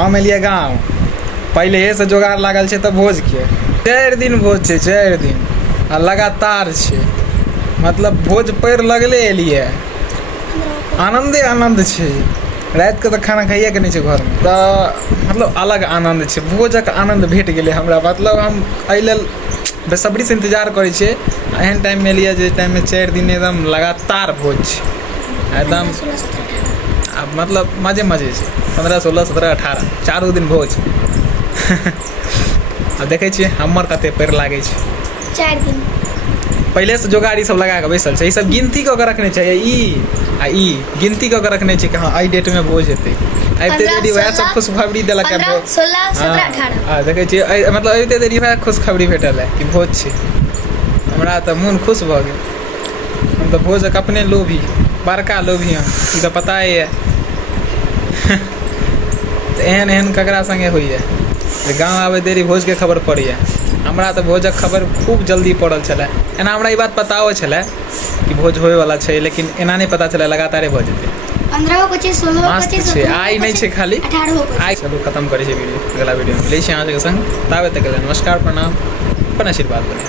हम एलिए गाँव पहले से जोगाड़ लागल छै तऽ भोज के 4 दिन भोज छै 4 दिन आ लगातार छै मतलब भोज पैर लगले एलिए आनंदे आनंद छै रात के तऽ खाना खाइए के नहीं छै घर में तऽ मतलब अलग आनंद छै भोजक आनंद भेट गेलै हमरा मतलब हम एहि लेल बेसब्री से इंतजार करै छियै एहन टाइम में एलिए जे टाइम में 4 दिन एकदम लगातार भोज छै एकदम मतलब मजे मजे छै 15 16 17 18 4 दिन भोज अब देखे छियै हमर कते पैर लागे छै 4 दिन पहले से जोगाड़ी सब लगा के बैसल छै ई सब गिनती कऽ के रखने छै ई गिनती कऽ के रखने छै कि हाँ एहि डेट में भोज हेतै आबिते देरी वएह सब खुशखबरी देलक 15 16 17 18 हां देखे छियै मतलब आबिते देरी वएह खुशखबरी भेटल है कि भोज छै हमरा तऽ मोन खुश भऽ गेल हम तऽ भोजक अपने लोभी बड़का लोभी हम ई तऽ पता ही है एहन एहन ककरा संगे होइए जे गाँव आबे देरी भोज के खबर पड़िए हमरा तऽ भोजक खबर खूब जल्दी पड़ल छलै एना हमरा ई बात पताओ छलै कि भोज होय वाला छै लेकिन एना नहीं पता छलै लगातारे भऽ जेतै 15 25 16 मस्त छै आइ नहीं छै खाली 18 आइ चलू खत्म करै छै वीडियो अगला वीडियो में मिलै छै अहाँ सबके संग ताबे तक नमस्कार प्रणाम अपन आशीर्वाद बने